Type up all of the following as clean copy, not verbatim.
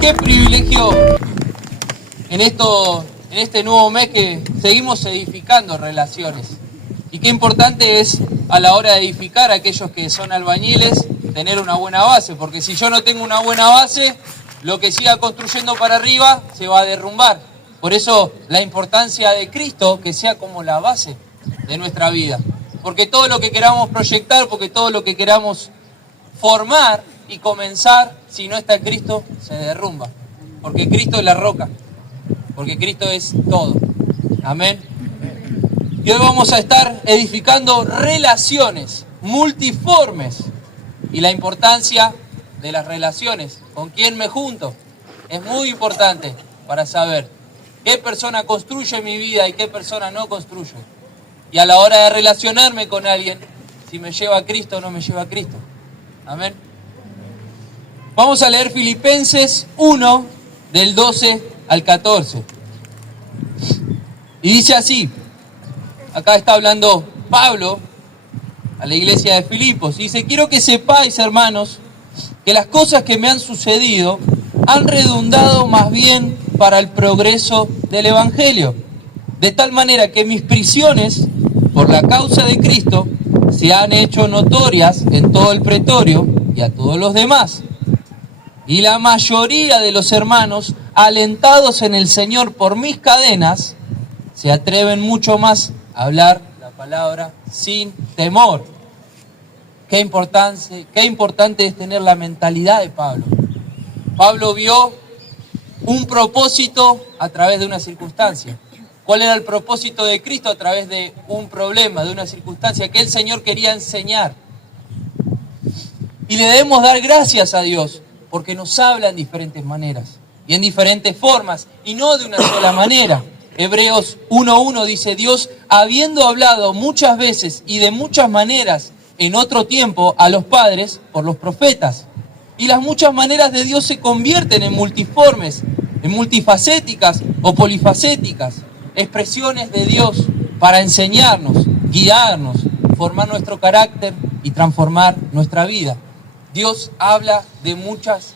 Qué privilegio en este nuevo mes que seguimos edificando relaciones. Y qué importante es a la hora de edificar a aquellos que son albañiles tener una buena base, porque si yo no tengo una buena base, lo que siga construyendo para arriba se va a derrumbar. Por eso la importancia de Cristo que sea como la base de nuestra vida. Porque todo lo que queramos proyectar, porque todo lo que queramos formar y comenzar, si no está Cristo, se derrumba. Porque Cristo es la roca. Porque Cristo es todo. Amén. Y hoy vamos a estar edificando relaciones multiformes. Y la importancia de las relaciones. ¿Con quién me junto? Es muy importante para saber qué persona construye mi vida y qué persona no construye. Y a la hora de relacionarme con alguien, si me lleva a Cristo o no me lleva a Cristo. Amén. Vamos a leer Filipenses 1, del 12 al 14. Y dice así, acá está hablando Pablo a la iglesia de Filipos. Y dice, quiero que sepáis, hermanos, que las cosas que me han sucedido han redundado más bien para el progreso del Evangelio. De tal manera que mis prisiones, por la causa de Cristo, se han hecho notorias en todo el pretorio y a todos los demás. Y la mayoría de los hermanos, alentados en el Señor por mis cadenas, se atreven mucho más a hablar la palabra sin temor. Qué importante es tener la mentalidad de Pablo. Pablo vio un propósito a través de una circunstancia. ¿Cuál era el propósito de Cristo a través de un problema, de una circunstancia que el Señor quería enseñar? Y le debemos dar gracias a Dios, porque nos habla en diferentes maneras y en diferentes formas, y no de una sola manera. Hebreos 1:1 dice, Dios, habiendo hablado muchas veces y de muchas maneras en otro tiempo a los padres por los profetas. Y las muchas maneras de Dios se convierten en multiformes, en multifacéticas o polifacéticas, expresiones de Dios para enseñarnos, guiarnos, formar nuestro carácter y transformar nuestra vida. Dios habla de muchas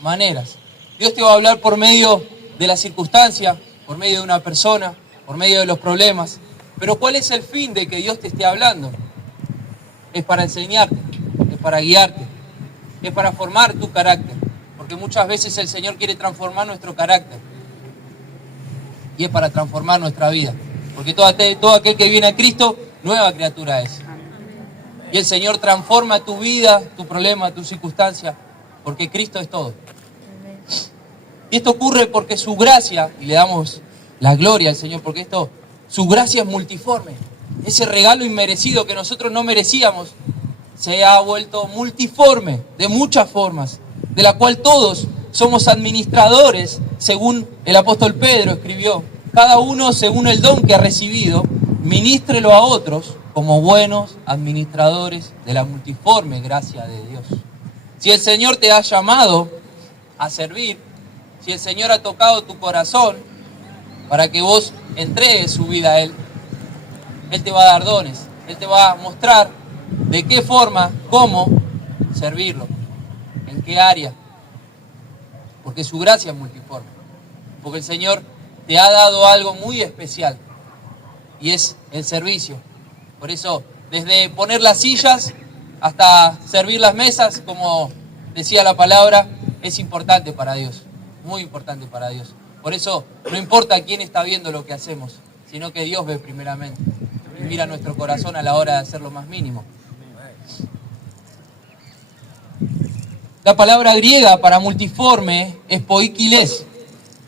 maneras. Dios te va a hablar por medio de la circunstancia, por medio de una persona, por medio de los problemas. Pero ¿cuál es el fin de que Dios te esté hablando? Es para enseñarte, es para guiarte, es para formar tu carácter. Porque muchas veces el Señor quiere transformar nuestro carácter. Y es para transformar nuestra vida. Porque todo aquel que viene a Cristo, nueva criatura es. Y el Señor transforma tu vida, tu problema, tu circunstancia, porque Cristo es todo. Y esto ocurre porque su gracia, y le damos la gloria al Señor, porque su gracia es multiforme. Ese regalo inmerecido que nosotros no merecíamos, se ha vuelto multiforme, de muchas formas, de la cual todos somos administradores, según el apóstol Pedro escribió. Cada uno según el don que ha recibido, ministrelo a otros, como buenos administradores de la multiforme gracia de Dios. Si el Señor te ha llamado a servir, si el Señor ha tocado tu corazón para que vos entregues su vida a Él, Él te va a dar dones, Él te va a mostrar de qué forma, cómo servirlo, en qué área, porque su gracia es multiforme, porque el Señor te ha dado algo muy especial y es el servicio. Por eso, desde poner las sillas hasta servir las mesas, como decía la palabra, es importante para Dios, muy importante para Dios. Por eso, no importa quién está viendo lo que hacemos, sino que Dios ve primeramente y mira nuestro corazón a la hora de hacer lo más mínimo. La palabra griega para multiforme es poikiles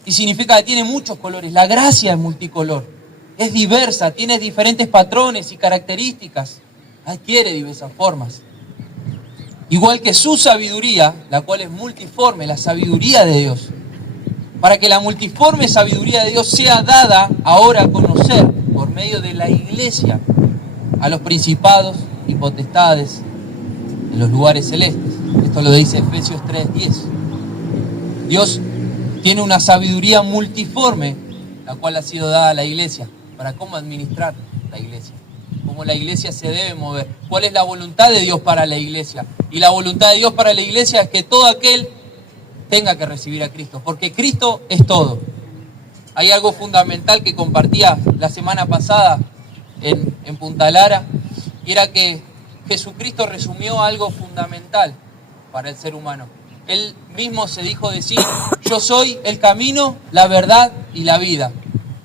y significa que tiene muchos colores. La gracia es multicolor. Es diversa, tiene diferentes patrones y características, adquiere diversas formas. Igual que su sabiduría, la cual es multiforme, la sabiduría de Dios. Para que la multiforme sabiduría de Dios sea dada ahora a conocer por medio de la iglesia a los principados y potestades en los lugares celestes. Esto lo dice Efesios 3:10. Dios tiene una sabiduría multiforme, la cual ha sido dada a la iglesia, para cómo administrar la iglesia, cómo la iglesia se debe mover, cuál es la voluntad de Dios para la iglesia. Y la voluntad de Dios para la iglesia es que todo aquel tenga que recibir a Cristo, porque Cristo es todo. Hay algo fundamental que compartía la semana pasada en Punta Lara, y era que Jesucristo resumió algo fundamental para el ser humano. Él mismo se dijo decir: yo soy el camino, la verdad y la vida.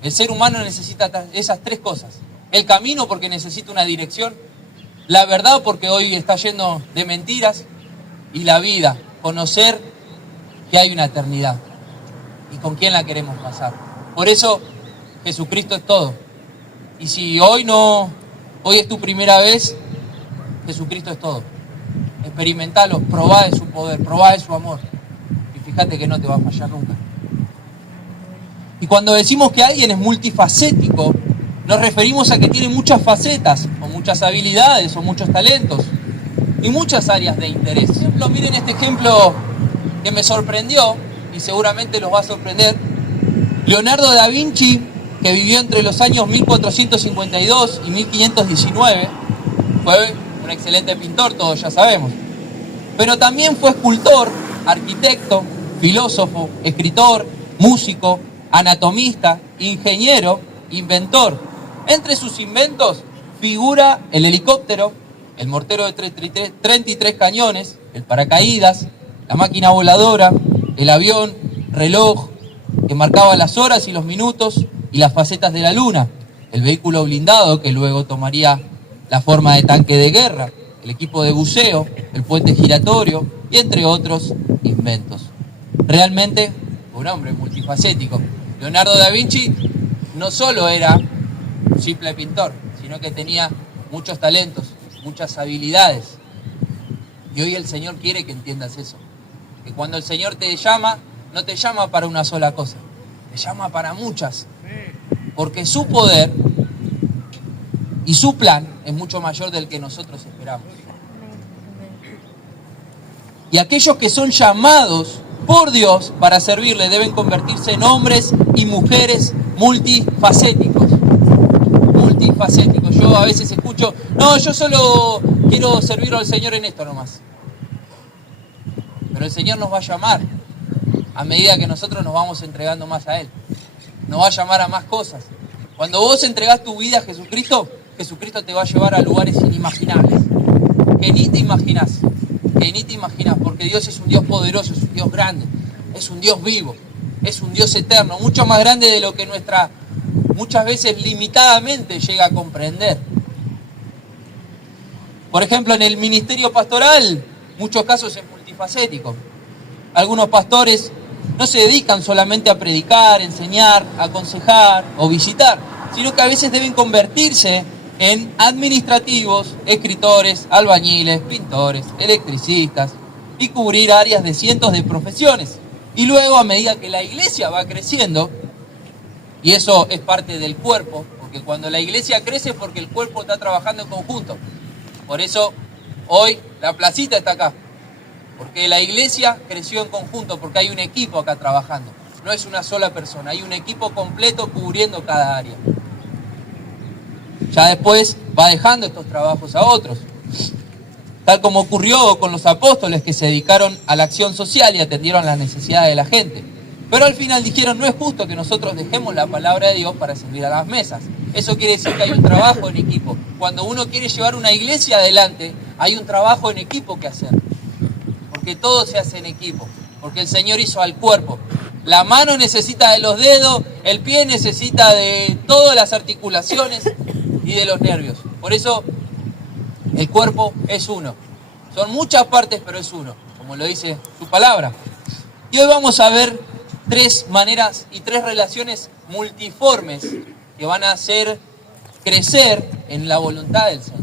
El ser humano necesita esas tres cosas. El camino porque necesita una dirección, la verdad porque hoy está lleno de mentiras, y la vida, conocer que hay una eternidad y con quién la queremos pasar. Por eso Jesucristo es todo. Y si hoy es tu primera vez, Jesucristo es todo. Experimentalo, probá de su poder, probá de su amor. Y fíjate que no te va a fallar nunca. Y cuando decimos que alguien es multifacético, nos referimos a que tiene muchas facetas, o muchas habilidades, o muchos talentos, y muchas áreas de interés. Por ejemplo, miren este ejemplo que me sorprendió, y seguramente los va a sorprender. Leonardo da Vinci, que vivió entre los años 1452 y 1519, fue un excelente pintor, todos ya sabemos. Pero también fue escultor, arquitecto, filósofo, escritor, músico, anatomista, ingeniero, inventor. Entre sus inventos figura el helicóptero, el mortero de 33 cañones, el paracaídas, la máquina voladora, el avión, reloj, que marcaba las horas y los minutos y las facetas de la luna, el vehículo blindado que luego tomaría la forma de tanque de guerra, el equipo de buceo, el puente giratorio y entre otros inventos. Realmente un hombre multifacético. Leonardo da Vinci no solo era un simple pintor, sino que tenía muchos talentos, muchas habilidades. Y hoy el Señor quiere que entiendas eso. Que cuando el Señor te llama, no te llama para una sola cosa, te llama para muchas. Porque su poder y su plan es mucho mayor del que nosotros esperamos. Y aquellos que son llamados por Dios para servirle deben convertirse en hombres y mujeres multifacéticos. Multifacéticos. Yo a veces escucho: no, yo solo quiero servir al Señor en esto nomás. Pero el Señor nos va a llamar a medida que nosotros nos vamos entregando más a Él. Nos va a llamar a más cosas. Cuando vos entregás tu vida a Jesucristo, Jesucristo te va a llevar a lugares inimaginables, que ni te imaginás, porque Dios es un Dios poderoso, es un Dios grande, es un Dios vivo, es un Dios eterno, mucho más grande de lo que nuestra, muchas veces limitadamente, llega a comprender. Por ejemplo, en el ministerio pastoral, muchos casos es multifacético. Algunos pastores no se dedican solamente a predicar, enseñar, aconsejar o visitar, sino que a veces deben convertirse en administrativos, escritores, albañiles, pintores, electricistas y cubrir áreas de cientos de profesiones. Y luego, a medida que la iglesia va creciendo, y eso es parte del cuerpo, porque cuando la iglesia crece es porque el cuerpo está trabajando en conjunto. Por eso hoy la placita está acá, porque la iglesia creció en conjunto, porque hay un equipo acá trabajando. No es una sola persona, hay un equipo completo cubriendo cada área. Ya después va dejando estos trabajos a otros, tal como ocurrió con los apóstoles que se dedicaron a la acción social y atendieron las necesidades de la gente. Pero al final dijeron: no es justo que nosotros dejemos la palabra de Dios para servir a las mesas. Eso quiere decir que hay un trabajo en equipo. Cuando uno quiere llevar una iglesia adelante, hay un trabajo en equipo que hacer. Porque todo se hace en equipo, porque el Señor hizo al cuerpo. La mano necesita de los dedos, el pie necesita de todas las articulaciones y de los nervios. Por eso el cuerpo es uno. Son muchas partes, pero es uno, como lo dice su palabra. Y hoy vamos a ver 3 maneras y 3 relaciones multiformes que van a hacer crecer en la voluntad del Señor.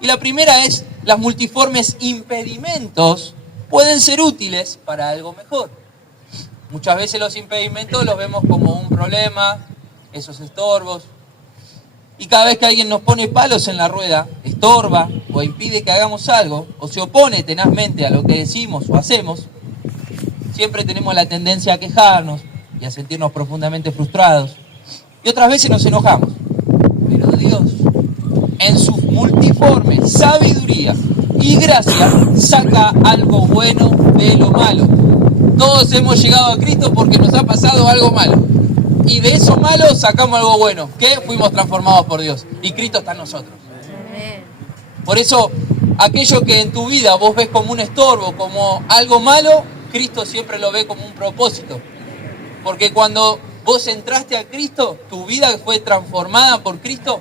Y la primera es: las multiformes impedimentos pueden ser útiles para algo mejor. Muchas veces los impedimentos los vemos como un problema, esos estorbos. Y cada vez que alguien nos pone palos en la rueda, estorba o impide que hagamos algo, o se opone tenazmente a lo que decimos o hacemos, siempre tenemos la tendencia a quejarnos y a sentirnos profundamente frustrados. Y otras veces nos enojamos. Pero Dios, en su multiforme sabiduría y gracia, saca algo bueno de lo malo. Todos hemos llegado a Cristo porque nos ha pasado algo malo. Y de eso malo sacamos algo bueno, que fuimos transformados por Dios. Y Cristo está en nosotros. Por eso, aquello que en tu vida vos ves como un estorbo, como algo malo, Cristo siempre lo ve como un propósito. Porque cuando vos entraste a Cristo, tu vida fue transformada por Cristo,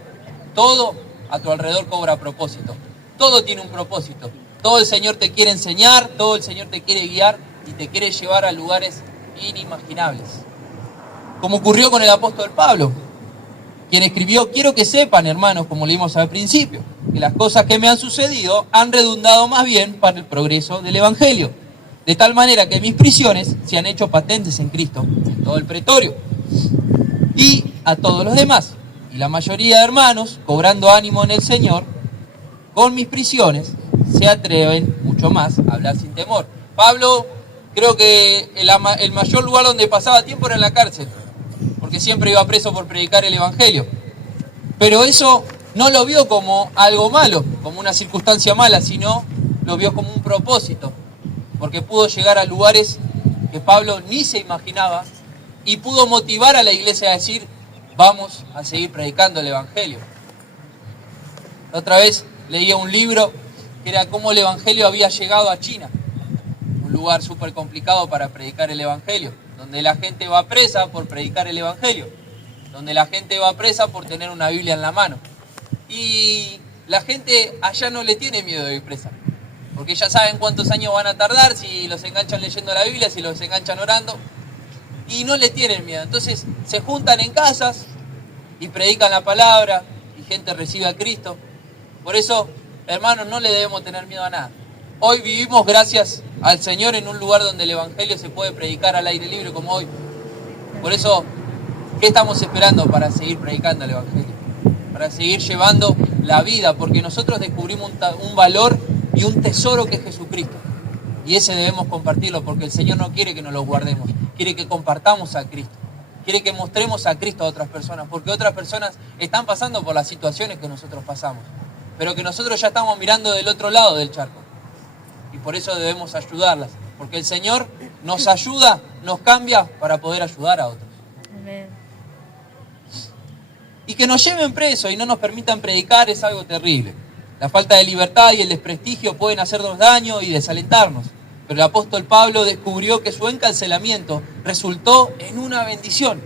todo a tu alrededor cobra propósito. Todo tiene un propósito. Todo el Señor te quiere enseñar, todo el Señor te quiere guiar y te quiere llevar a lugares inimaginables. Como ocurrió con el apóstol Pablo, quien escribió: quiero que sepan, hermanos, como leímos al principio, que las cosas que me han sucedido han redundado más bien para el progreso del Evangelio, de tal manera que mis prisiones se han hecho patentes en Cristo, en todo el pretorio, y a todos los demás. Y la mayoría de hermanos, cobrando ánimo en el Señor, con mis prisiones se atreven mucho más a hablar sin temor. Pablo, creo que el mayor lugar donde pasaba tiempo era en la cárcel, porque siempre iba preso por predicar el Evangelio. Pero eso no lo vio como algo malo, como una circunstancia mala, sino lo vio como un propósito, porque pudo llegar a lugares que Pablo ni se imaginaba y pudo motivar a la iglesia a decir: vamos a seguir predicando el Evangelio. Otra vez leía un libro que era cómo el Evangelio había llegado a China, un lugar súper complicado para predicar el Evangelio, donde la gente va presa por predicar el Evangelio, donde la gente va presa por tener una Biblia en la mano. Y la gente allá no le tiene miedo de ir presa, porque ya saben cuántos años van a tardar, si los enganchan leyendo la Biblia, si los enganchan orando, y no le tienen miedo. Entonces se juntan en casas y predican la palabra y gente recibe a Cristo. Por eso, hermanos, no le debemos tener miedo a nada. Hoy vivimos gracias al Señor en un lugar donde el Evangelio se puede predicar al aire libre como hoy. Por eso, ¿qué estamos esperando para seguir predicando el Evangelio? Para seguir llevando la vida, porque nosotros descubrimos un valor y un tesoro que es Jesucristo. Y ese debemos compartirlo, porque el Señor no quiere que nos lo guardemos, quiere que compartamos a Cristo. Quiere que mostremos a Cristo a otras personas, porque otras personas están pasando por las situaciones que nosotros pasamos, pero que nosotros ya estamos mirando del otro lado del charco. Y por eso debemos ayudarlas, porque el Señor nos ayuda, nos cambia para poder ayudar a otros. Amén. Y que nos lleven presos y no nos permitan predicar es algo terrible. La falta de libertad y el desprestigio pueden hacernos daño y desalentarnos. Pero el apóstol Pablo descubrió que su encarcelamiento resultó en una bendición.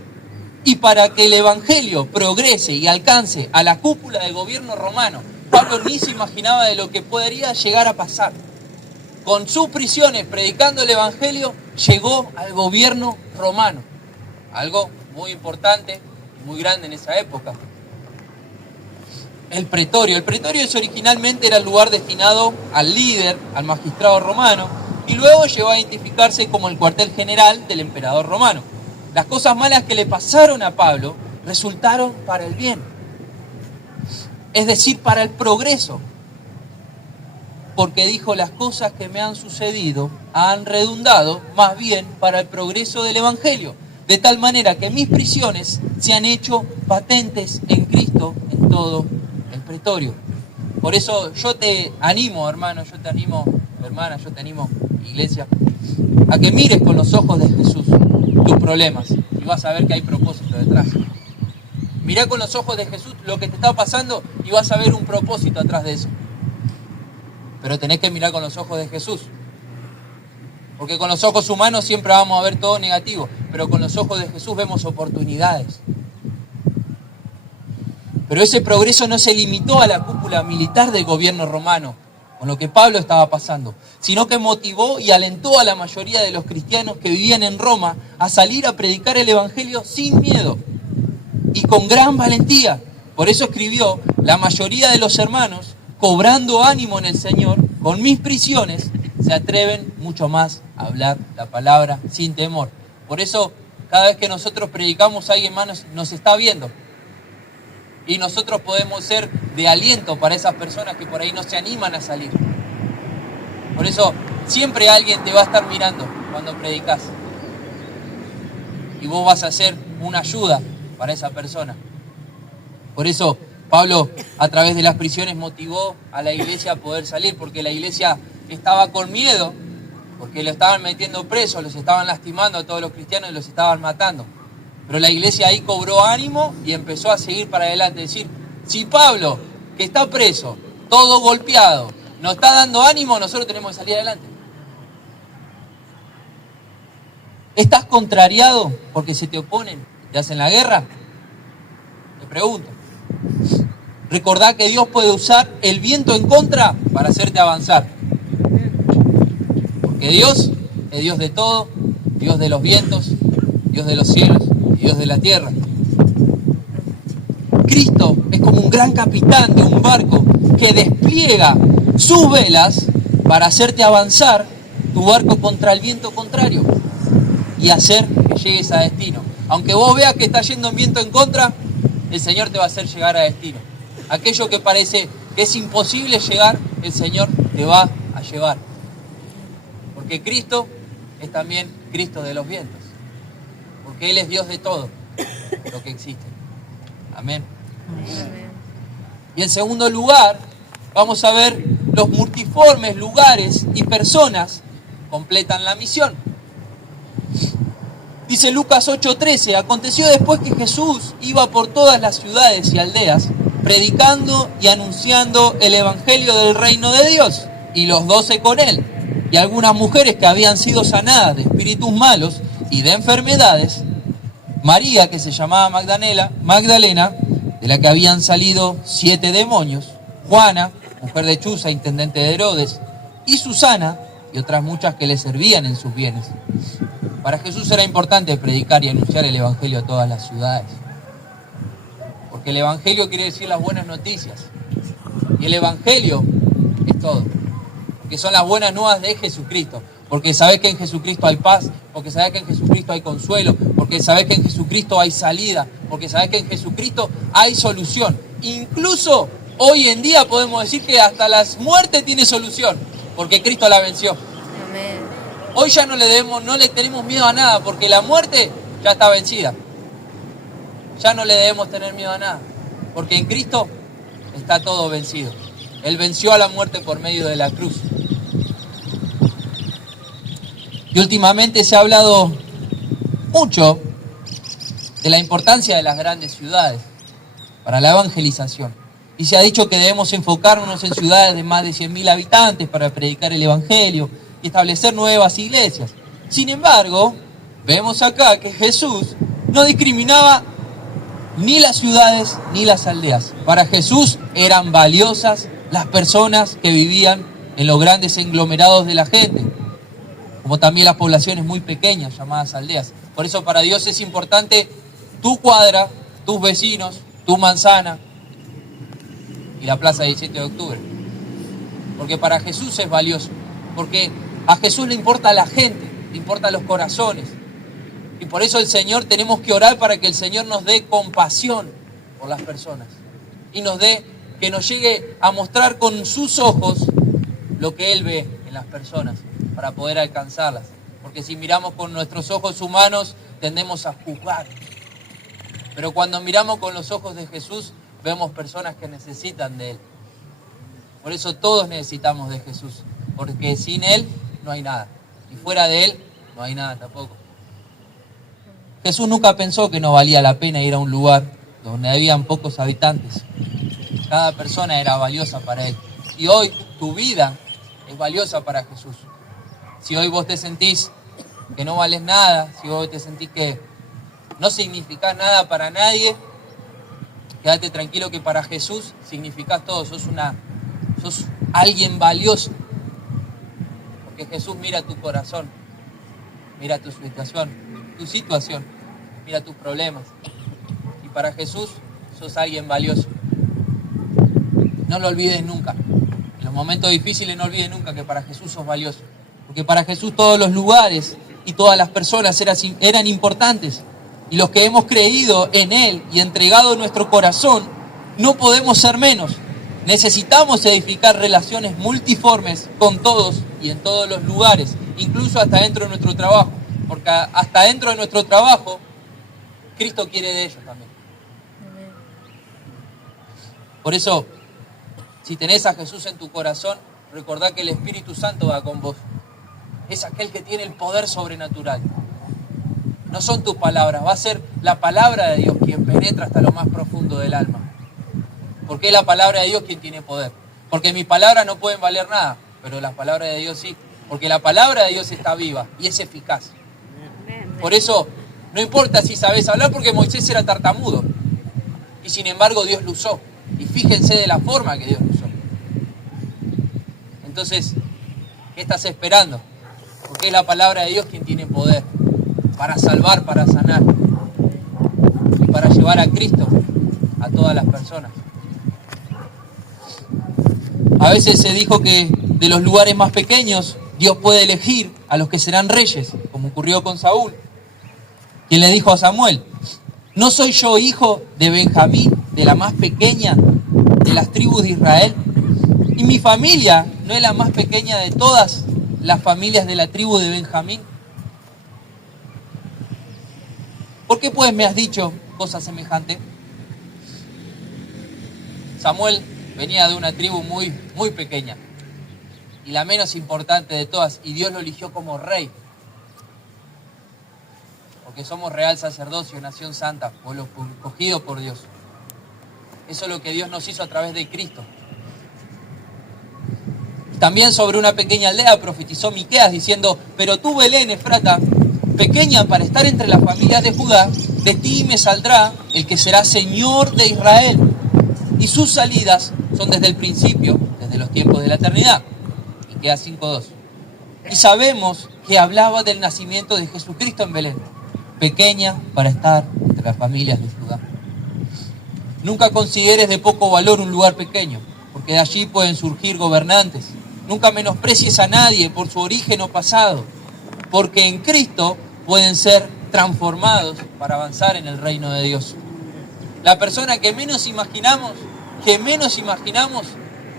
Y para que el Evangelio progrese y alcance a la cúpula del gobierno romano, Pablo ni se imaginaba de lo que podría llegar a pasar. Con sus prisiones, predicando el Evangelio, llegó al gobierno romano. Algo muy importante y muy grande en esa época. El pretorio. El pretorio originalmente era el lugar destinado al líder, al magistrado romano, y luego llegó a identificarse como el cuartel general del emperador romano. Las cosas malas que le pasaron a Pablo resultaron para el bien, es decir, para el progreso, porque dijo: las cosas que me han sucedido han redundado más bien para el progreso del Evangelio, de tal manera que mis prisiones se han hecho patentes en Cristo en todo el pretorio. Por eso yo te animo, hermano, yo te animo, hermana, yo te animo, iglesia, a que mires con los ojos de Jesús tus problemas y vas a ver que hay propósito detrás. Mirá con los ojos de Jesús lo que te está pasando y vas a ver un propósito atrás de eso. Pero tenés que mirar con los ojos de Jesús. Porque con los ojos humanos siempre vamos a ver todo negativo, pero con los ojos de Jesús vemos oportunidades. Pero ese progreso no se limitó a la cúpula militar del gobierno romano, con lo que Pablo estaba pasando, sino que motivó y alentó a la mayoría de los cristianos que vivían en Roma a salir a predicar el Evangelio sin miedo y con gran valentía. Por eso escribió: la mayoría de los hermanos, cobrando ánimo en el Señor, con mis prisiones, se atreven mucho más a hablar la palabra sin temor. Por eso, cada vez que nosotros predicamos, alguien más nos está viendo. Y nosotros podemos ser de aliento para esas personas que por ahí no se animan a salir. Por eso, siempre alguien te va a estar mirando cuando predicas. Y vos vas a ser una ayuda para esa persona. Por eso, Pablo, a través de las prisiones, motivó a la iglesia a poder salir, porque la iglesia estaba con miedo porque lo estaban metiendo preso, los estaban lastimando a todos los cristianos y los estaban matando. Pero la iglesia ahí cobró ánimo y empezó a seguir para adelante. Es decir, si Pablo, que está preso, todo golpeado, nos está dando ánimo, nosotros tenemos que salir adelante. ¿Estás contrariado porque se te oponen, te hacen la guerra? Te pregunto. Recordá que Dios puede usar el viento en contra para hacerte avanzar. Porque Dios es Dios de todo, Dios de los vientos, Dios de los cielos y Dios de la tierra. Cristo es como un gran capitán de un barco que despliega sus velas para hacerte avanzar tu barco contra el viento contrario y hacer que llegues a destino. Aunque vos veas que está yendo un viento en contra, el Señor te va a hacer llegar a destino. Aquello que parece que es imposible llegar, el Señor te va a llevar. Porque Cristo es también Cristo de los vientos. Porque Él es Dios de todo lo que existe. Amén. Y en segundo lugar, vamos a ver los multiformes lugares y personas que completan la misión. Dice Lucas 8:13, aconteció después que Jesús iba por todas las ciudades y aldeas, predicando y anunciando el evangelio del reino de Dios, y los 12 con él, y algunas mujeres que habían sido sanadas de espíritus malos y de enfermedades, María, que se llamaba Magdalena, de la que habían salido 7 demonios, Juana, mujer de Chuza, intendente de Herodes, y Susana, y otras muchas que le servían en sus bienes. Para Jesús era importante predicar y anunciar el evangelio a todas las ciudades. Porque el evangelio quiere decir las buenas noticias. Y el evangelio es todo. Porque son las buenas nuevas de Jesucristo. Porque sabés que en Jesucristo hay paz. Porque sabés que en Jesucristo hay consuelo. Porque sabés que en Jesucristo hay salida. Porque sabés que en Jesucristo hay solución. Incluso hoy en día podemos decir que hasta la muerte tiene solución. Porque Cristo la venció. Amén. Hoy ya no le tenemos miedo a nada, porque la muerte ya está vencida. Ya no le debemos tener miedo a nada, porque en Cristo está todo vencido. Él venció a la muerte por medio de la cruz. Y últimamente se ha hablado mucho de la importancia de las grandes ciudades para la evangelización. Y se ha dicho que debemos enfocarnos en ciudades de más de 100.000 habitantes para predicar el evangelio y establecer nuevas iglesias. Sin embargo, vemos acá que Jesús no discriminaba ni las ciudades ni las aldeas. Para Jesús eran valiosas las personas que vivían en los grandes conglomerados de la gente, como también las poblaciones muy pequeñas llamadas aldeas. Por eso para Dios es importante tu cuadra, tus vecinos, tu manzana y la plaza 17 de octubre. Porque para Jesús es valioso. Porque a Jesús le importa la gente, le importan los corazones. Y por eso el Señor tenemos que orar para que el Señor nos dé compasión por las personas. Y que nos llegue a mostrar con sus ojos lo que Él ve en las personas para poder alcanzarlas. Porque si miramos con nuestros ojos humanos, tendemos a juzgar. Pero cuando miramos con los ojos de Jesús, vemos personas que necesitan de Él. Por eso todos necesitamos de Jesús. Porque sin Él no hay nada. Y fuera de Él no hay nada tampoco. Jesús nunca pensó que no valía la pena ir a un lugar donde habían pocos habitantes. Cada persona era valiosa para Él. Y hoy tu vida es valiosa para Jesús. Si hoy vos te sentís que no vales nada, si vos te sentís que no significás nada para nadie, quédate tranquilo que para Jesús significás todo. Sos alguien valioso. Porque Jesús mira tu corazón, mira tu situación, mira tus problemas. Y para Jesús sos alguien valioso. No lo olvides nunca. En los momentos difíciles no olvides nunca que para Jesús sos valioso. Porque para Jesús todos los lugares y todas las personas eran importantes. Y los que hemos creído en Él y entregado nuestro corazón, no podemos ser menos. Necesitamos edificar relaciones multiformes con todos y en todos los lugares, incluso hasta dentro de nuestro trabajo. Porque hasta dentro de nuestro trabajo, Cristo quiere de ellos también. Por eso, si tenés a Jesús en tu corazón, recordá que el Espíritu Santo va con vos. es aquel que tiene el poder sobrenatural. No son tus palabras, va a ser la palabra de Dios quien penetra hasta lo más profundo del alma. Porque es la palabra de Dios quien tiene poder. Porque mis palabras no pueden valer nada, pero las palabras de Dios sí. Porque la palabra de Dios está viva y es eficaz. Por eso, no importa si sabes hablar, porque Moisés era tartamudo. Y sin embargo Dios lo usó. Y fíjense de la forma que Dios lo usó. Entonces, ¿qué estás esperando? Porque es la palabra de Dios quien tiene poder para salvar, para sanar y para llevar a Cristo a todas las personas. A veces se dijo que de los lugares más pequeños Dios puede elegir a los que serán reyes, como ocurrió con Saúl, quien le dijo a Samuel: ¿no soy yo hijo de Benjamín, de la más pequeña de las tribus de Israel? ¿Y mi familia no es la más pequeña de todas las familias de la tribu de Benjamín? ¿Por qué pues me has dicho cosas semejantes? Samuel venía de una tribu muy pequeña y la menos importante de todas, y Dios lo eligió como rey. Porque somos real sacerdocio, nación santa, pueblo escogido por Dios. Eso es lo que Dios nos hizo a través de Cristo. También sobre una pequeña aldea profetizó Miqueas diciendo: pero tú, Belén Efrata, pequeña para estar entre las familias de Judá, de ti me saldrá el que será Señor de Israel. Y sus salidas son desde el principio, desde los tiempos de la eternidad. Miqueas 5:2. Y sabemos que hablaba del nacimiento de Jesucristo en Belén, pequeña para estar entre las familias de Judá. Nunca consideres de poco valor un lugar pequeño, porque de allí pueden surgir gobernantes. Nunca menosprecies a nadie por su origen o pasado, porque en Cristo pueden ser transformados para avanzar en el reino de Dios. La persona que menos imaginamos,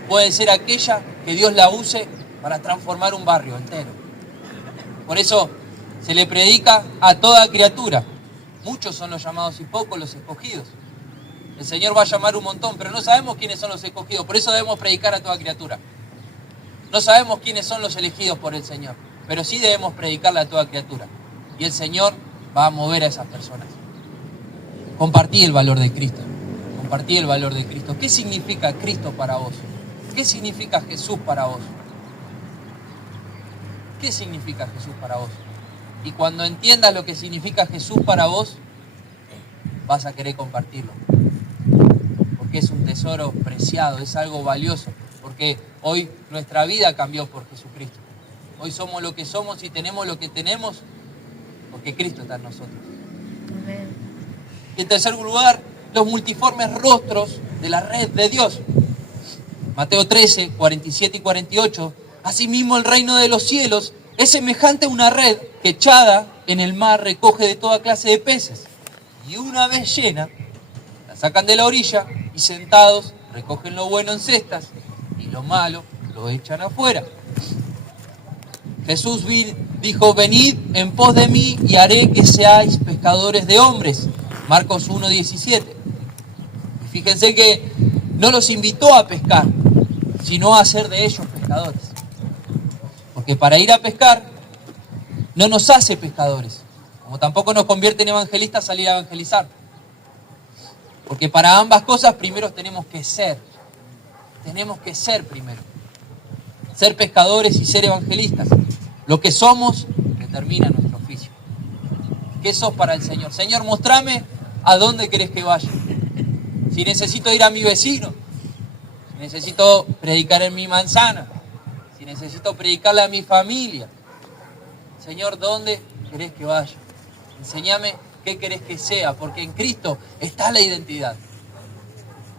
puede ser aquella que Dios la use para transformar un barrio entero. Por eso se le predica a toda criatura. Muchos son los llamados y pocos los escogidos. El Señor va a llamar un montón, pero no sabemos quiénes son los escogidos. Por eso debemos predicar a toda criatura. No sabemos quiénes son los elegidos por el Señor, pero sí debemos predicarle a toda criatura. Y el Señor va a mover a esas personas. Compartí el valor de Cristo. Compartí el valor de Cristo. ¿Qué significa Cristo para vos? ¿Qué significa Jesús para vos? ¿Qué significa Jesús para vos? Y cuando entiendas lo que significa Jesús para vos, vas a querer compartirlo. Porque es un tesoro preciado, es algo valioso. Porque hoy nuestra vida cambió por Jesucristo. Hoy somos lo que somos y tenemos lo que tenemos porque Cristo está en nosotros. Amén. Y en tercer lugar, los multiformes rostros de la red de Dios. Mateo 13, 47 y 48. Asimismo, el reino de los cielos es semejante a una red que echada en el mar recoge de toda clase de peces. Y una vez llena, la sacan de la orilla y sentados recogen lo bueno en cestas y lo malo lo echan afuera. Jesús dijo: venid en pos de mí y haré que seáis pescadores de hombres. Marcos 1:17. Y fíjense que no los invitó a pescar, sino a hacer de ellos pescadores. Porque para ir a pescar no nos hace pescadores, como tampoco nos convierte en evangelistas salir a evangelizar. Porque para ambas cosas primero tenemos que ser primero. Ser pescadores y ser evangelistas. Lo que somos determina nuestro oficio. ¿Qué sos para el Señor? Señor, mostrame a dónde querés que vaya. Si necesito ir a mi vecino, si necesito predicar en mi manzana, si necesito predicarle a mi familia. Señor, ¿dónde querés que vaya? Enséñame qué querés que sea, porque en Cristo está la identidad.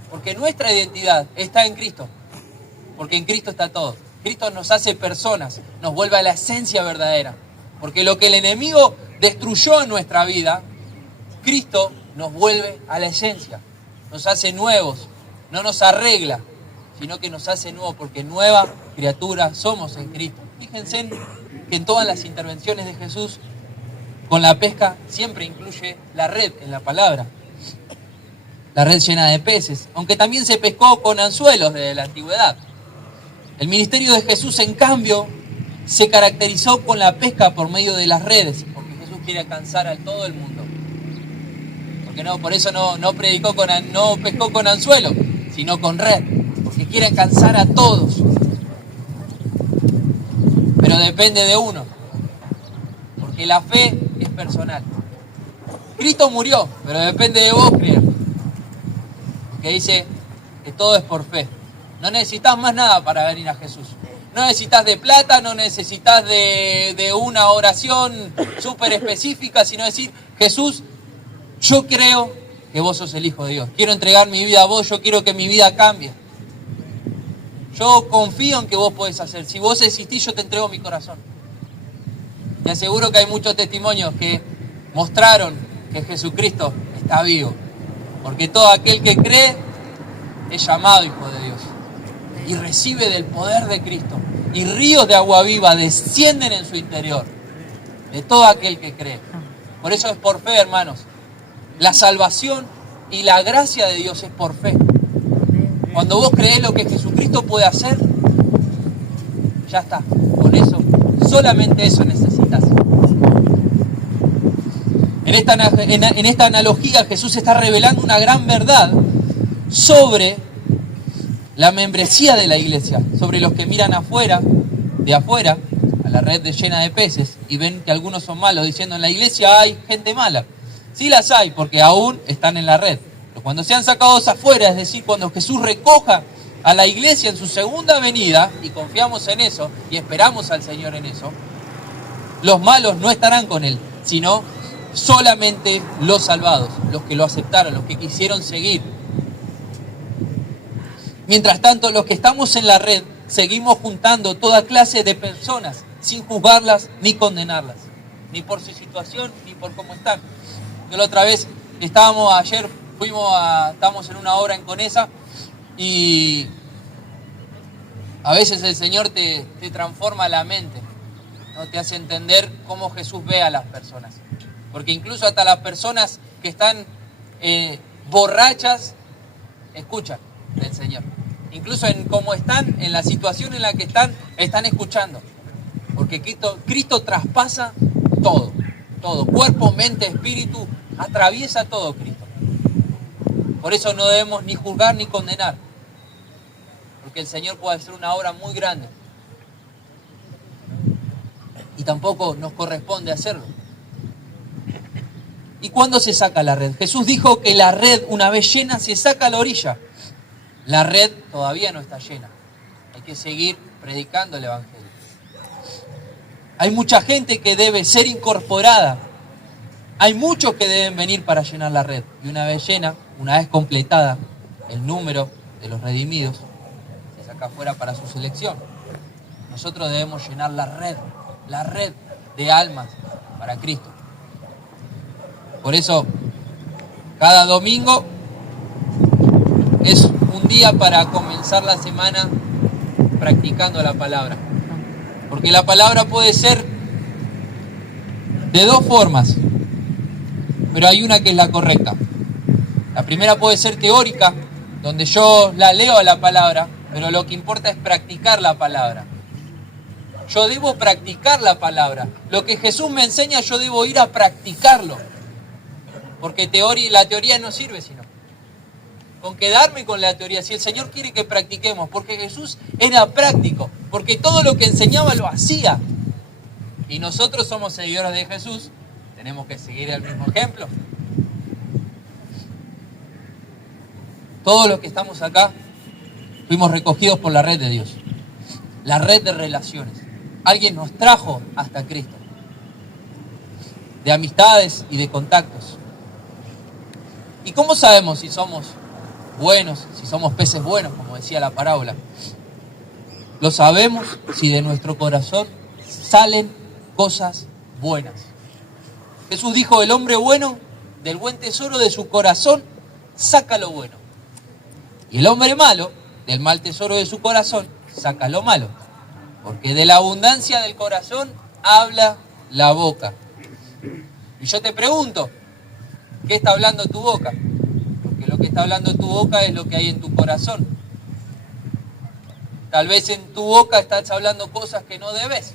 Porque nuestra identidad está en Cristo. Porque en Cristo está todo. Cristo nos hace personas, nos vuelve a la esencia verdadera. Porque lo que el enemigo destruyó en nuestra vida, Cristo nos vuelve a la esencia. Nos hace nuevos, no nos arregla, sino que nos hace nuevos, porque nueva criatura somos en Cristo. Fíjense que en todas las intervenciones de Jesús con la pesca siempre incluye la red en la palabra. La red llena de peces, aunque también se pescó con anzuelos desde la antigüedad. El ministerio de Jesús, en cambio, se caracterizó con la pesca por medio de las redes, porque Jesús quiere alcanzar a todo el mundo. Porque no, por eso no pescó con anzuelo, sino con red, porque quiere alcanzar a todos. Pero depende de uno, porque la fe es personal. Cristo murió, pero depende de vos creer. Porque dice que todo es por fe. No necesitas más nada para venir a Jesús. No necesitas de plata, no necesitas de una oración súper específica, sino decir, Jesús, yo creo que vos sos el Hijo de Dios. Quiero entregar mi vida a vos, yo quiero que mi vida cambie. Yo confío en que vos podés hacer. Si vos existís, yo te entrego mi corazón. Te aseguro que hay muchos testimonios que mostraron que Jesucristo está vivo. Porque todo aquel que cree es llamado Hijo de Dios. Y recibe del poder de Cristo. Y ríos de agua viva descienden en su interior. De todo aquel que cree. Por eso es por fe, hermanos. La salvación y la gracia de Dios es por fe. Cuando vos creés lo que Jesucristo puede hacer, ya está. Con eso, solamente eso necesitas. En esta analogía Jesús está revelando una gran verdad sobre la membresía de la iglesia, sobre los que miran de afuera, a la red llena de peces y ven que algunos son malos, diciendo en la iglesia hay gente mala. Sí las hay, porque aún están en la red. Pero cuando sean sacados afuera, es decir, cuando Jesús recoja a la iglesia en su segunda venida, y confiamos en eso, y esperamos al Señor en eso, los malos no estarán con Él, sino solamente los salvados, los que lo aceptaron, los que quisieron seguir. Mientras tanto, los que estamos en la red, seguimos juntando toda clase de personas, sin juzgarlas ni condenarlas, ni por su situación, ni por cómo están. Yo la otra vez estábamos en una obra en Conesa, y a veces el Señor te transforma la mente, ¿no? Te hace entender cómo Jesús ve a las personas. Porque incluso hasta las personas que están borrachas, escuchan del Señor. Incluso en cómo están, en la situación en la que están escuchando. Porque Cristo traspasa todo, cuerpo, mente, espíritu, atraviesa todo Cristo. Por eso no debemos ni juzgar ni condenar. Porque el Señor puede hacer una obra muy grande. Y tampoco nos corresponde hacerlo. ¿Y cuándo se saca la red? Jesús dijo que la red, una vez llena, se saca a la orilla. La red todavía no está llena. Hay que seguir predicando el Evangelio. Hay mucha gente que debe ser incorporada. Hay muchos que deben venir para llenar la red. Y una vez llena, una vez completada, el número de los redimidos se saca fuera para su selección. Nosotros debemos llenar la red de almas para Cristo. Por eso, cada domingo es un día para comenzar la semana practicando la palabra. Porque la palabra puede ser de dos formas, pero hay una que es la correcta. La primera puede ser teórica, donde yo la leo a la palabra, pero lo que importa es practicar la palabra. Yo debo practicar la palabra. Lo que Jesús me enseña, yo debo ir a practicarlo. Porque la teoría no sirve sino. Con quedarme con la teoría, si el Señor quiere que practiquemos, porque Jesús era práctico, porque todo lo que enseñaba lo hacía. Y nosotros somos seguidores de Jesús, tenemos que seguir el mismo ejemplo. Todos los que estamos acá fuimos recogidos por la red de Dios, la red de relaciones. Alguien nos trajo hasta Cristo, de amistades y de contactos. ¿Y cómo sabemos si somos buenos, si somos peces buenos, como decía la parábola? Lo sabemos si de nuestro corazón salen cosas buenas. Jesús dijo, el hombre bueno, del buen tesoro de su corazón, saca lo bueno. Y el hombre malo, del mal tesoro de su corazón, saca lo malo. Porque de la abundancia del corazón habla la boca. Y yo te pregunto, ¿qué está hablando tu boca? Porque lo que está hablando tu boca es lo que hay en tu corazón. Tal vez en tu boca estás hablando cosas que no debes.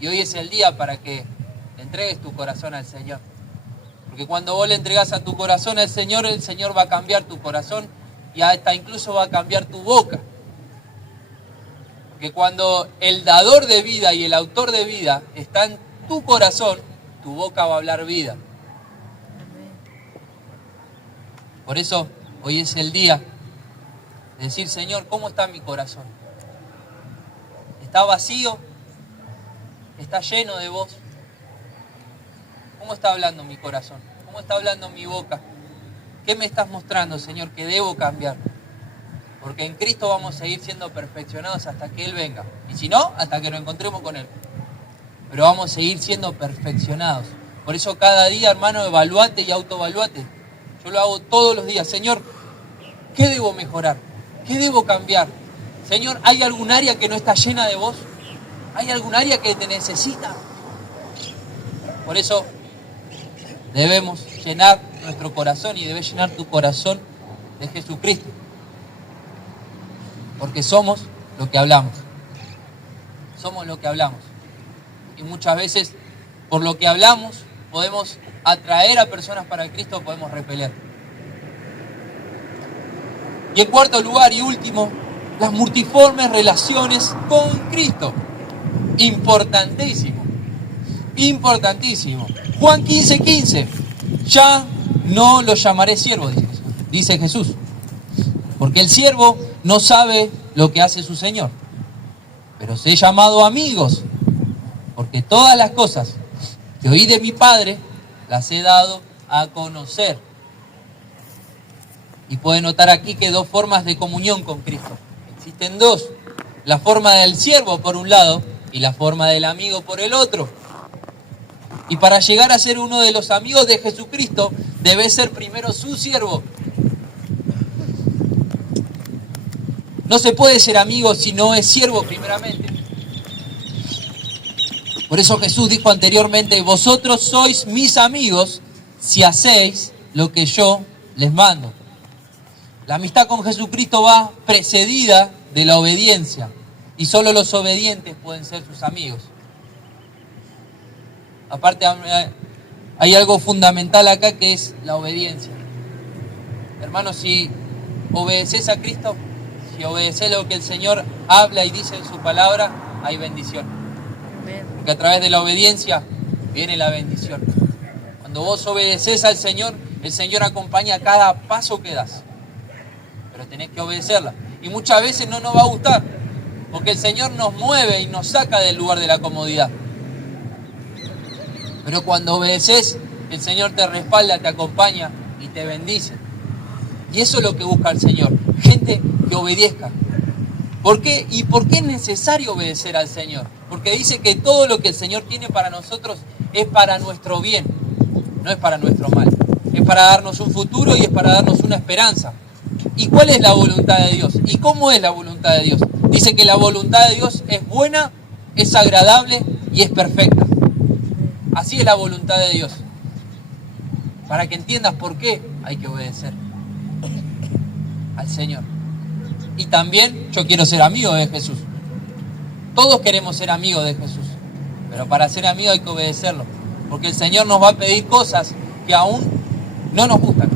Y hoy es el día para que le entregues tu corazón al Señor. Porque cuando vos le entregás a tu corazón al Señor, el Señor va a cambiar tu corazón y hasta incluso va a cambiar tu boca. Porque cuando el dador de vida y el autor de vida está en tu corazón, tu boca va a hablar vida. Por eso hoy es el día de decir, Señor, ¿cómo está mi corazón? ¿Está vacío? ¿Está lleno de vos? ¿Cómo está hablando mi corazón? ¿Cómo está hablando mi boca? ¿Qué me estás mostrando, Señor, que debo cambiar? Porque en Cristo vamos a seguir siendo perfeccionados hasta que Él venga. Y si no, hasta que nos encontremos con Él. Pero vamos a seguir siendo perfeccionados. Por eso cada día, hermano, evaluate y autoevaluate. Yo lo hago todos los días. Señor, ¿qué debo mejorar? ¿Qué debo cambiar? Señor, ¿hay algún área que no está llena de vos? ¿Hay algún área que te necesita? Por eso debemos llenar nuestro corazón y debes llenar tu corazón de Jesucristo. Porque somos lo que hablamos. Somos lo que hablamos. Y muchas veces, por lo que hablamos, podemos atraer a personas para Cristo, podemos repeler. Y en cuarto lugar y último, las multiformes relaciones con Cristo. Importantísimo. Importantísimo. Juan 15:15. Ya no los llamaré siervos, dice Jesús. Porque el siervo no sabe lo que hace su Señor. Pero os he llamado amigos, porque todas las cosas que oí de mi Padre las he dado a conocer. Y puede notar aquí que hay dos formas de comunión con Cristo. Existen dos. La forma del siervo por un lado y la forma del amigo por el otro. Y para llegar a ser uno de los amigos de Jesucristo, debe ser primero su siervo. No se puede ser amigo si no es siervo primeramente. Por eso Jesús dijo anteriormente, vosotros sois mis amigos si hacéis lo que yo les mando. La amistad con Jesucristo va precedida de la obediencia. Y solo los obedientes pueden ser sus amigos. Aparte, hay algo fundamental acá que es la obediencia. Hermanos, si obedeces a Cristo, si obedeces lo que el Señor habla y dice en su palabra, hay bendición. Porque a través de la obediencia viene la bendición. Cuando vos obedeces al Señor, el Señor acompaña cada paso que das. Pero tenés que obedecerla. Y muchas veces no nos va a gustar, porque el Señor nos mueve y nos saca del lugar de la comodidad. Pero cuando obedeces, el Señor te respalda, te acompaña y te bendice. Y eso es lo que busca el Señor. Gente que obedezca. ¿Por qué? ¿Y por qué es necesario obedecer al Señor? Porque dice que todo lo que el Señor tiene para nosotros es para nuestro bien, no es para nuestro mal. Es para darnos un futuro y es para darnos una esperanza. ¿Y cuál es la voluntad de Dios? ¿Y cómo es la voluntad de Dios? Dice que la voluntad de Dios es buena, es agradable y es perfecta. Así es la voluntad de Dios. Para que entiendas por qué hay que obedecer al Señor. Y también yo quiero ser amigo de Jesús. Todos queremos ser amigos de Jesús. Pero para ser amigos hay que obedecerlo. Porque el Señor nos va a pedir cosas que aún no nos gustan.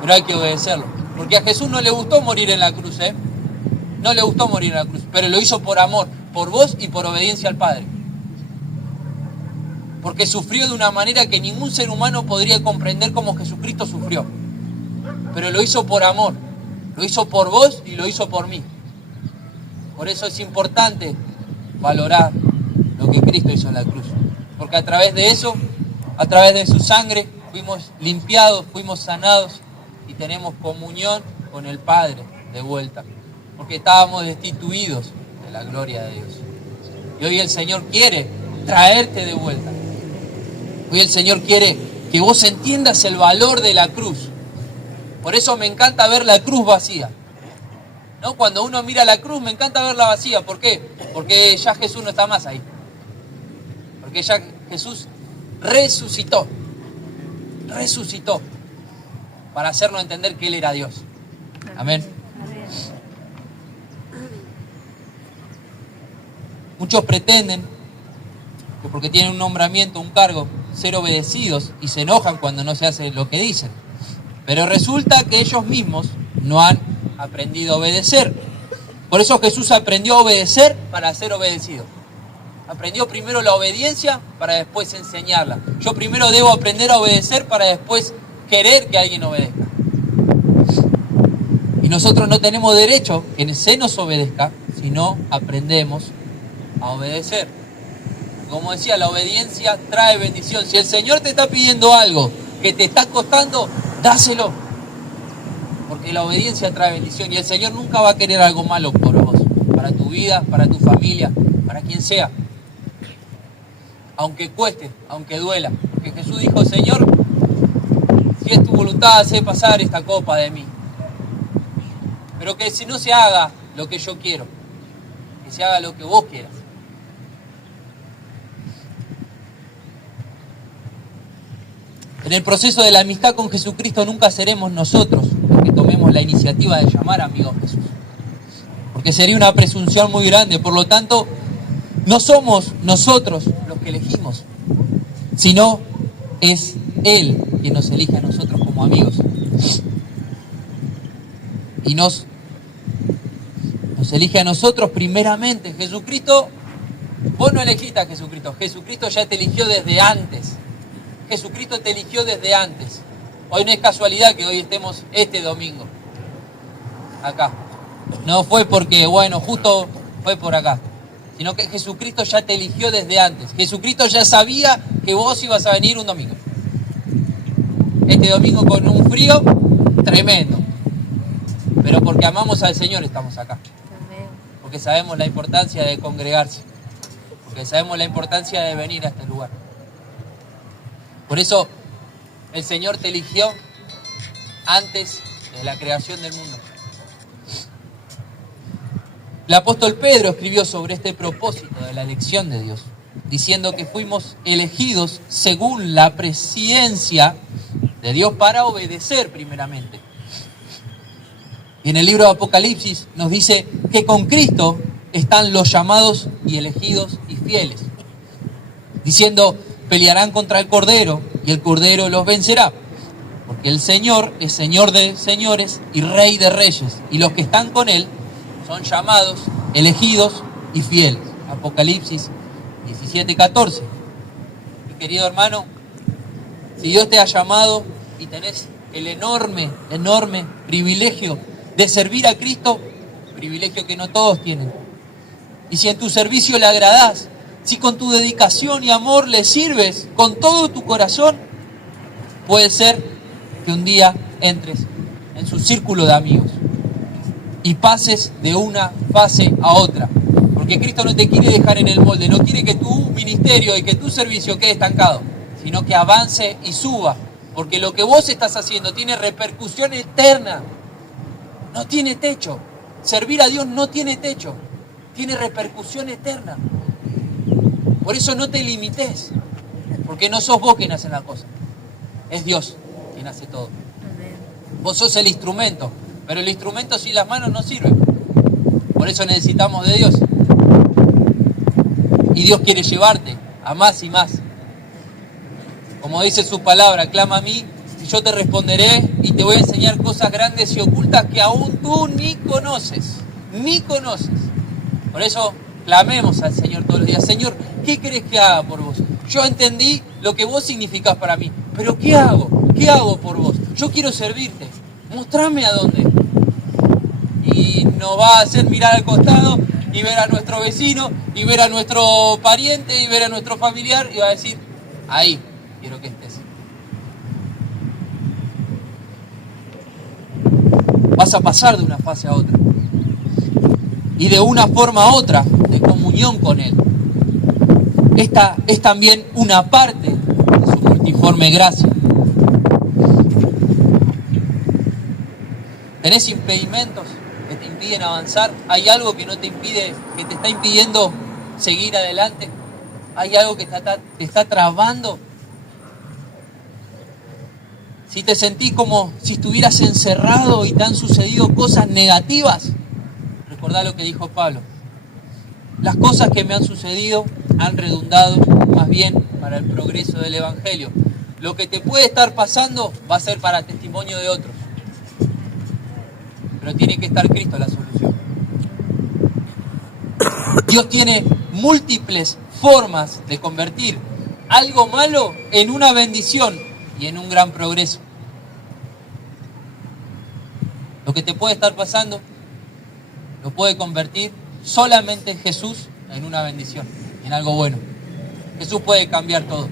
Pero hay que obedecerlo. Porque a Jesús no le gustó morir en la cruz, ¿eh? No le gustó morir en la cruz. Pero lo hizo por amor, por vos y por obediencia al Padre. Porque sufrió de una manera que ningún ser humano podría comprender como Jesucristo sufrió. Pero lo hizo por amor. Lo hizo por vos y lo hizo por mí. Por eso es importante valorar lo que Cristo hizo en la cruz. Porque a través de eso, a través de su sangre, fuimos limpiados, fuimos sanados y tenemos comunión con el Padre de vuelta. Porque estábamos destituidos de la gloria de Dios. Y hoy el Señor quiere traerte de vuelta. Hoy el Señor quiere que vos entiendas el valor de la cruz. Por eso me encanta ver la cruz vacía. ¿No? Cuando uno mira la cruz, me encanta verla vacía. ¿Por qué? Porque ya Jesús no está más ahí. Porque ya Jesús resucitó. Resucitó. Para hacernos entender que Él era Dios. Amén. Muchos pretenden que porque tienen un nombramiento, un cargo, ser obedecidos y se enojan cuando no se hace lo que dicen. Pero resulta que ellos mismos no han aprendido a obedecer. Por eso Jesús aprendió a obedecer para ser obedecido. Aprendió primero la obediencia para después enseñarla. Yo primero debo aprender a obedecer para después querer que alguien obedezca. Y nosotros no tenemos derecho que se nos obedezca si no aprendemos a obedecer. Como decía, la obediencia trae bendición. Si el Señor te está pidiendo algo que te está costando, dáselo. Porque la obediencia trae bendición y el Señor nunca va a querer algo malo por vos, para tu vida, para tu familia, para quien sea. Aunque cueste, aunque duela. Porque Jesús dijo, Señor, si es tu voluntad, hacé pasar esta copa de mí. Pero que si no se haga lo que yo quiero, que se haga lo que vos quieras. En el proceso de la amistad con Jesucristo nunca seremos nosotros los que tomemos la iniciativa de llamar amigo a Jesús. Porque sería una presunción muy grande. Por lo tanto, no somos nosotros los que elegimos, sino es Él quien nos elige a nosotros como amigos. Y nos elige a nosotros primeramente. Jesucristo, vos no elegiste a Jesucristo. Jesucristo ya te eligió desde antes. Jesucristo te eligió desde antes. Hoy no es casualidad que hoy estemos este domingo acá. No fue porque, bueno, justo fue por acá. Sino que Jesucristo ya te eligió desde antes. Jesucristo ya sabía que vos ibas a venir un domingo. Este domingo con un frío tremendo. Pero porque amamos al Señor estamos acá. Porque sabemos la importancia de congregarse. Porque sabemos la importancia de venir a este lugar. Por eso el Señor te eligió antes de la creación del mundo. El apóstol Pedro escribió sobre este propósito de la elección de Dios, diciendo que fuimos elegidos según la presciencia de Dios para obedecer primeramente. Y en el libro de Apocalipsis nos dice que con Cristo están los llamados y elegidos y fieles, diciendo, pelearán contra el Cordero y el Cordero los vencerá, porque el Señor es Señor de señores y Rey de reyes, y los que están con Él son llamados, elegidos y fieles. Apocalipsis 17:14. Mi querido hermano, si Dios te ha llamado y tenés el enorme privilegio de servir a Cristo, privilegio que no todos tienen, y si en tu servicio le agradás, si con tu dedicación y amor le sirves con todo tu corazón, puede ser que un día entres en su círculo de amigos y pases de una fase a otra. Porque Cristo no te quiere dejar en el molde, no quiere que tu ministerio y que tu servicio quede estancado, sino que avance y suba. Porque lo que vos estás haciendo tiene repercusión eterna, no tiene techo. Servir a Dios no tiene techo, tiene repercusión eterna. Por eso no te limites, porque no sos vos quien hace la cosa, es Dios quien hace todo. Amén. Vos sos el instrumento, pero el instrumento sin las manos no sirve. Por eso necesitamos de Dios. Y Dios quiere llevarte a más y más. Como dice su palabra, clama a mí y yo te responderé y te voy a enseñar cosas grandes y ocultas que aún tú ni conoces. Por eso clamemos al Señor todos los días. Señor, ¿qué querés que haga por vos? Yo entendí lo que vos significás para mí, pero ¿qué hago? ¿Qué hago por vos? Yo quiero servirte. Mostrame a dónde. Y nos va a hacer mirar al costado y ver a nuestro vecino, y ver a nuestro pariente, y ver a nuestro familiar, y va a decir, ahí quiero que estés. Vas a pasar de una fase a otra. Y de una forma a otra, de comunión con Él. Esta es también una parte de su multiforme gracia. ¿Tenés impedimentos que te impiden avanzar? ¿Hay algo que no te impide, que te está impidiendo seguir adelante? ¿Hay algo que te está trabando? Si te sentís como si estuvieras encerrado y te han sucedido cosas negativas, recordá lo que dijo Pablo. Las cosas que me han sucedido han redundado más bien para el progreso del Evangelio. Lo que te puede estar pasando va a ser para testimonio de otros. Pero tiene que estar Cristo en la solución. Dios tiene múltiples formas de convertir algo malo en una bendición y en un gran progreso. Lo que te puede estar pasando lo puede convertir solamente Jesús en una bendición, en algo bueno. Jesús puede cambiar todo.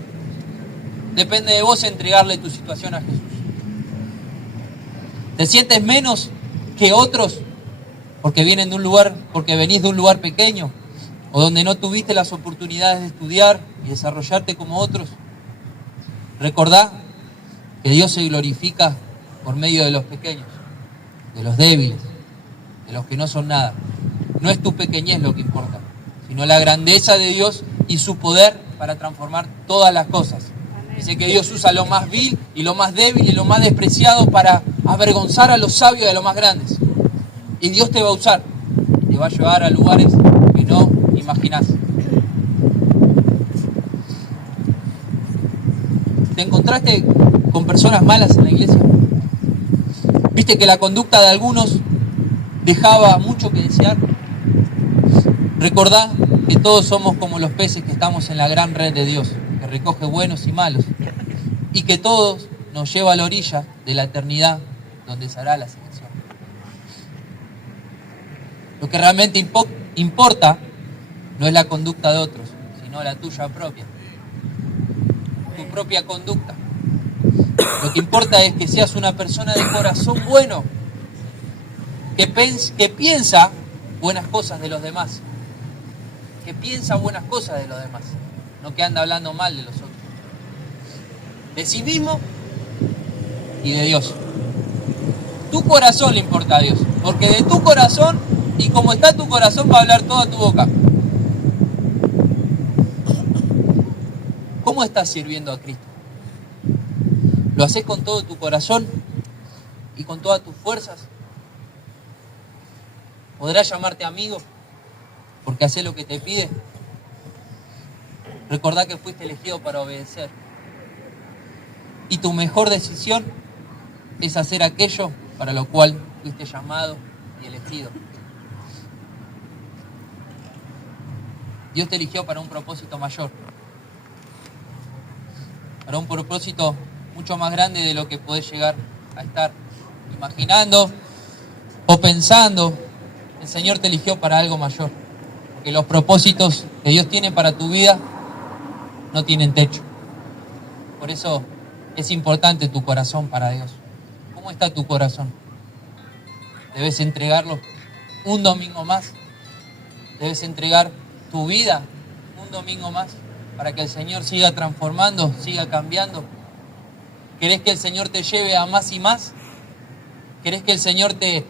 Depende de vos entregarle tu situación a Jesús. ¿Te sientes menos que otros porque venís de un lugar pequeño o donde no tuviste las oportunidades de estudiar y desarrollarte como otros? Recordá que Dios se glorifica por medio de los pequeños, de los débiles, de los que no son nada. No es tu pequeñez lo que importa, sino la grandeza de Dios y su poder para transformar todas las cosas. Dice que Dios usa lo más vil y lo más débil y lo más despreciado para avergonzar a los sabios y a los más grandes. Y Dios te va a usar, te va a llevar a lugares que no imaginás. ¿Te encontraste con personas malas en la iglesia? ¿Viste que la conducta de algunos dejaba mucho que desear? Recordá que todos somos como los peces que estamos en la gran red de Dios, que recoge buenos y malos, y que todos nos lleva a la orilla de la eternidad, donde se hará la selección. Lo que realmente importa no es la conducta de otros, sino la tuya propia, tu propia conducta. Lo que importa es que seas una persona de corazón bueno, que piensa buenas cosas de los demás, que piensa buenas cosas de los demás, no que anda hablando mal de los otros, de sí mismo y de Dios. Tu corazón le importa a Dios, porque de tu corazón y como está tu corazón va a hablar toda tu boca. ¿Cómo estás sirviendo a Cristo? ¿Lo haces con todo tu corazón y con todas tus fuerzas? ¿Podrás llamarte amigo porque haces lo que te pide? Recordá que fuiste elegido para obedecer. Y tu mejor decisión es hacer aquello para lo cual fuiste llamado y elegido. Dios te eligió para un propósito mayor, para un propósito mucho más grande de lo que podés llegar a estar imaginando o pensando. El Señor te eligió para algo mayor, porque los propósitos que Dios tiene para tu vida no tienen techo. Por eso es importante tu corazón para Dios. ¿Cómo está tu corazón? Debes entregarlo un domingo más. Debes entregar tu vida un domingo más para que el Señor siga transformando, siga cambiando. ¿Querés que el Señor te lleve a más y más? ¿Querés que el Señor te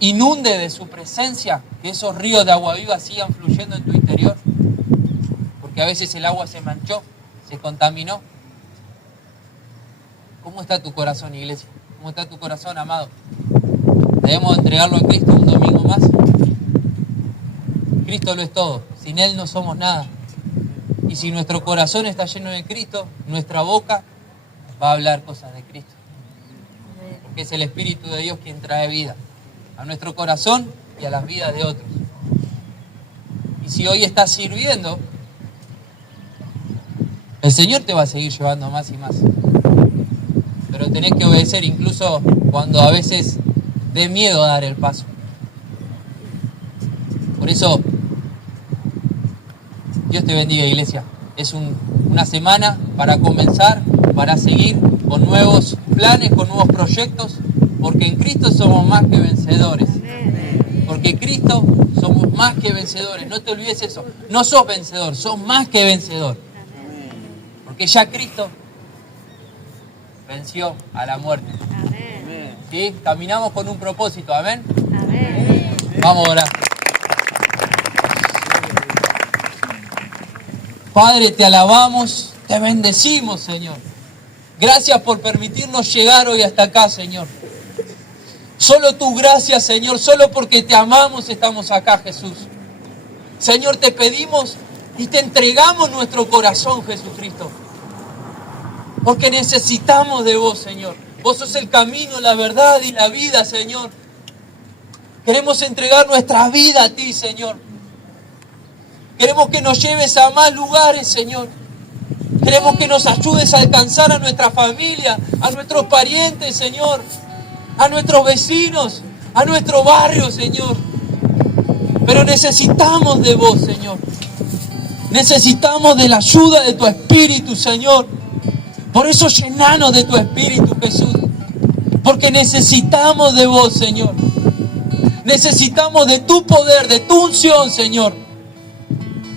inunde de su presencia? Que esos ríos de agua viva sigan fluyendo en tu interior. Porque a veces el agua se manchó, se contaminó. ¿Cómo está tu corazón, iglesia? ¿Cómo está tu corazón, amado? ¿Debemos entregarlo a Cristo un domingo más? Cristo lo es todo. Sin Él no somos nada. Y si nuestro corazón está lleno de Cristo, nuestra boca va a hablar cosas de Cristo. Porque es el Espíritu de Dios quien trae vida a nuestro corazón y a las vidas de otros. Y si hoy estás sirviendo, el Señor te va a seguir llevando más y más. Pero tenés que obedecer incluso cuando a veces dé miedo a dar el paso. Por eso, Dios te bendiga, iglesia. Es una semana para comenzar, para seguir con nuevos planes, con nuevos proyectos, porque en Cristo somos más que vencedores. Porque Cristo somos más que vencedores. No te olvides eso. No sos vencedor, sos más que vencedor. Porque ya Cristo venció a la muerte. ¿Sí? Caminamos con un propósito. Amén. Vamos a orar. Padre, te alabamos, te bendecimos, Señor. Gracias por permitirnos llegar hoy hasta acá, Señor. Solo tu gracia, Señor, solo porque te amamos estamos acá, Jesús. Señor, te pedimos Y te entregamos nuestro corazón, Jesucristo. Porque necesitamos de vos, Señor. Vos sos el camino, la verdad y la vida, Señor. Queremos entregar nuestra vida a ti, Señor. Queremos que nos lleves a más lugares, Señor. Queremos que nos ayudes a alcanzar a nuestra familia, a nuestros parientes, Señor. A nuestros vecinos, a nuestro barrio, Señor. Pero necesitamos de vos, Señor. Necesitamos de la ayuda de tu Espíritu, Señor. Por eso llenanos de tu Espíritu, Jesús. Porque necesitamos de vos, Señor. Necesitamos de tu poder, de tu unción, Señor.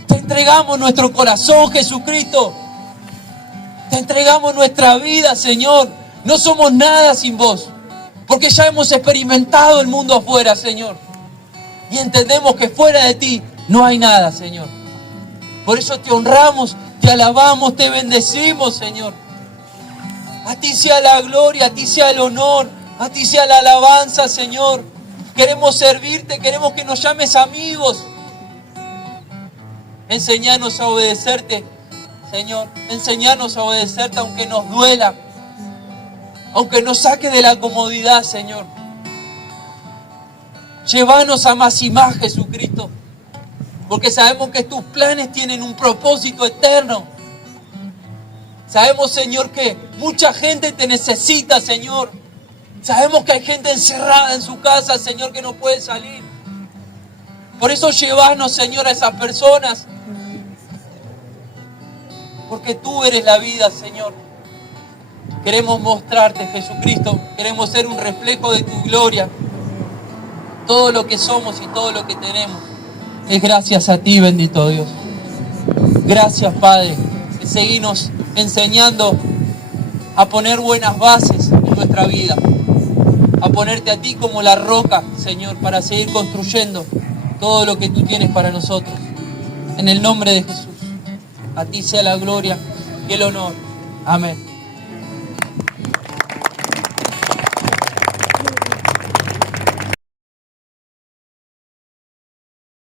Te entregamos nuestro corazón, Jesucristo. Te entregamos nuestra vida, Señor. No somos nada sin vos. Porque ya hemos experimentado el mundo afuera, Señor. Y entendemos que fuera de ti no hay nada, Señor. Por eso te honramos, te alabamos, te bendecimos, Señor. A ti sea la gloria, a ti sea el honor, a ti sea la alabanza, Señor. Queremos servirte, queremos que nos llames amigos. Enseñanos a obedecerte, Señor. Enseñanos a obedecerte aunque nos duela. Aunque nos saque de la comodidad, Señor. Llévanos a más y más, Jesucristo. Porque sabemos que tus planes tienen un propósito eterno. Sabemos, Señor, que mucha gente te necesita, Señor. Sabemos que hay gente encerrada en su casa, Señor, que no puede salir. Por eso llévanos, Señor, a esas personas. Porque tú eres la vida, Señor. Queremos mostrarte, Jesucristo. Queremos ser un reflejo de tu gloria. Todo lo que somos y todo lo que tenemos es gracias a ti, bendito Dios. Gracias, Padre. Seguinos enseñando a poner buenas bases en nuestra vida. A ponerte a ti como la roca, Señor, para seguir construyendo todo lo que tú tienes para nosotros. En el nombre de Jesús. A ti sea la gloria y el honor. Amén.